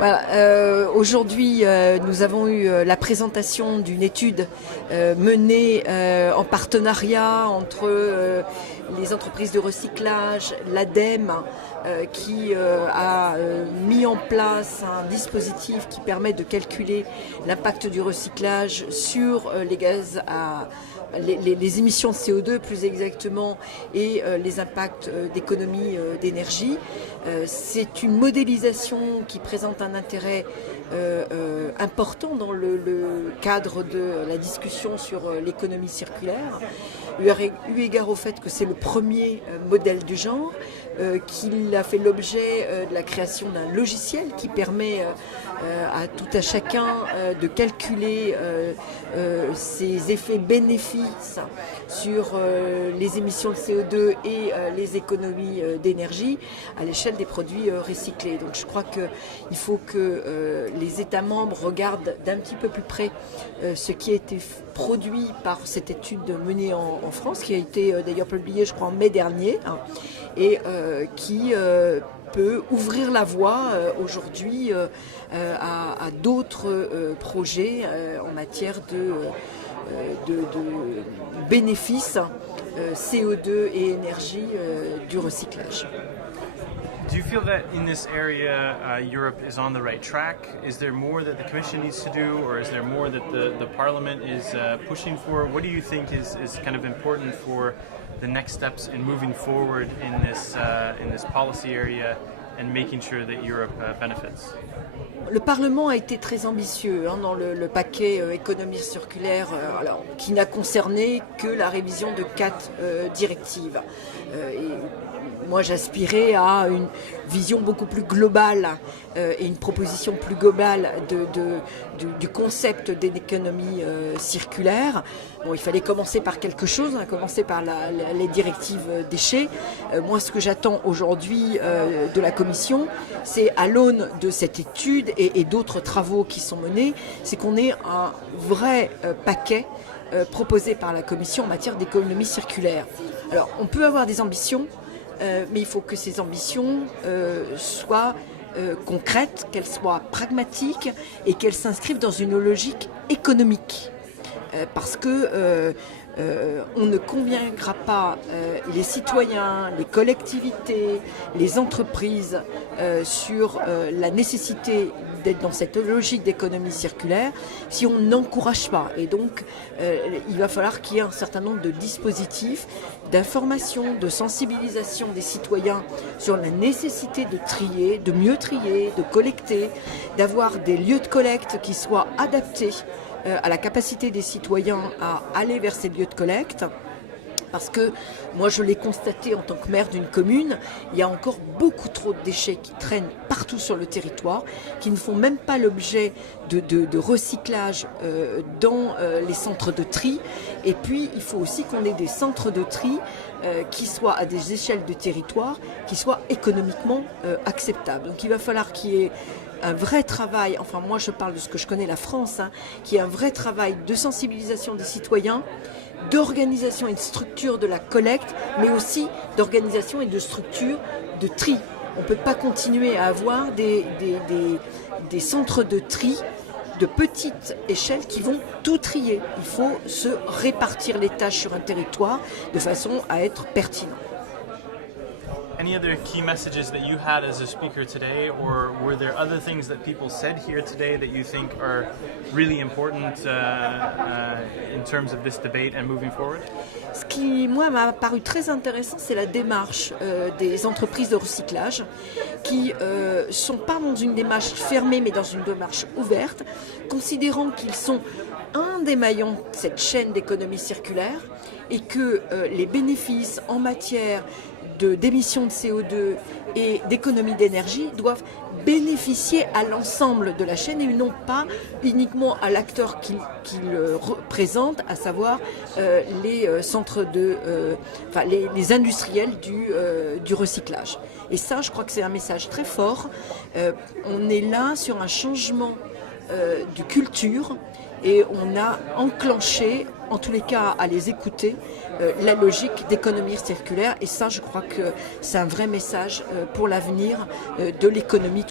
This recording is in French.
Voilà, aujourd'hui, nous avons eu la présentation d'une étude menée en partenariat entre les entreprises de recyclage, l'ADEME, qui a mis en place un dispositif qui permet de calculer l'impact du recyclage sur les émissions de CO2 plus exactement et les impacts d'économie d'énergie. C'est une modélisation qui présente un intérêt important dans le cadre de la discussion sur l'économie circulaire, eu égard au fait que c'est le premier modèle du genre, qu'il a fait l'objet de la création d'un logiciel qui permet à tout à chacun de calculer ses effets bénéfices sur les émissions de CO2 et les économies d'énergie à l'échelle des produits recyclés. Donc je crois qu'il faut que les États membres regardent d'un petit peu plus près ce qui a été produit par cette étude menée en France, qui a été d'ailleurs publiée je crois en mai dernier, et qui peut ouvrir la voie aujourd'hui à d'autres projets en matière de bénéfices CO2 et énergie du recyclage. Do you feel that in this area Europe is on the right track? Is there more that the Commission needs to do, or is there more that the Parliament is pushing for? What do you think is kind of important for the next steps in moving forward in this policy area and making sure that Europe benefits? Le Parlement a été très ambitieux dans le paquet économie circulaire, qui n'a concerné que la révision de 4 directives. Moi, j'aspirais à une vision beaucoup plus globale et une proposition plus globale du concept d'économie circulaire. Bon, il fallait commencer par quelque chose, commencer par les directives déchets. Moi, ce que j'attends aujourd'hui de la Commission, c'est à l'aune de cette étude et d'autres travaux qui sont menés, c'est qu'on ait un vrai paquet proposé par la Commission en matière d'économie circulaire. Alors, on peut avoir des ambitions, mais il faut que ces ambitions soient concrètes, qu'elles soient pragmatiques et qu'elles s'inscrivent dans une logique économique. Parce que on ne convaincra pas les citoyens, les collectivités, les entreprises sur la nécessité d'être dans cette logique d'économie circulaire si on n'encourage pas. Et donc, il va falloir qu'il y ait un certain nombre de dispositifs d'information, de sensibilisation des citoyens sur la nécessité de trier, de mieux trier, de collecter, d'avoir des lieux de collecte qui soient adaptés à la capacité des citoyens à aller vers ces lieux de collecte. Parce que moi je l'ai constaté en tant que maire d'une commune, il y a encore beaucoup trop de déchets qui traînent partout sur le territoire, qui ne font même pas l'objet de recyclage dans les centres de tri. Et puis il faut aussi qu'on ait des centres de tri qui soient à des échelles de territoire, qui soient économiquement acceptables. Donc il va falloir qu'il y ait un vrai travail, enfin moi je parle de ce que je connais la France, qui est un vrai travail de sensibilisation des citoyens, d'organisation et de structure de la collecte, mais aussi d'organisation et de structure de tri. On ne peut pas continuer à avoir des centres de tri de petite échelle qui vont tout trier. Il faut se répartir les tâches sur un territoire de façon à être pertinent. Any other key messages that you had as a speaker today, or were there other things that people said here today that you think are really important in terms of this debate and moving forward? Ce qui, moi, m'a paru très intéressant, c'est la démarche des entreprises de recyclage qui ne sont pas dans une démarche fermée, mais dans une démarche ouverte, considérant qu'ils sont un des maillons de cette chaîne d'économie circulaire et que les bénéfices en matière d'émissions de CO2 et d'économie d'énergie doivent bénéficier à l'ensemble de la chaîne et non pas uniquement à l'acteur qu'il représente, à savoir les centres les industriels du recyclage. Et ça, je crois que c'est un message très fort. On est là sur un changement de culture et on a enclenché, en tous les cas à les écouter, la logique d'économie circulaire. Et ça, je crois que c'est un vrai message pour l'avenir de l'économie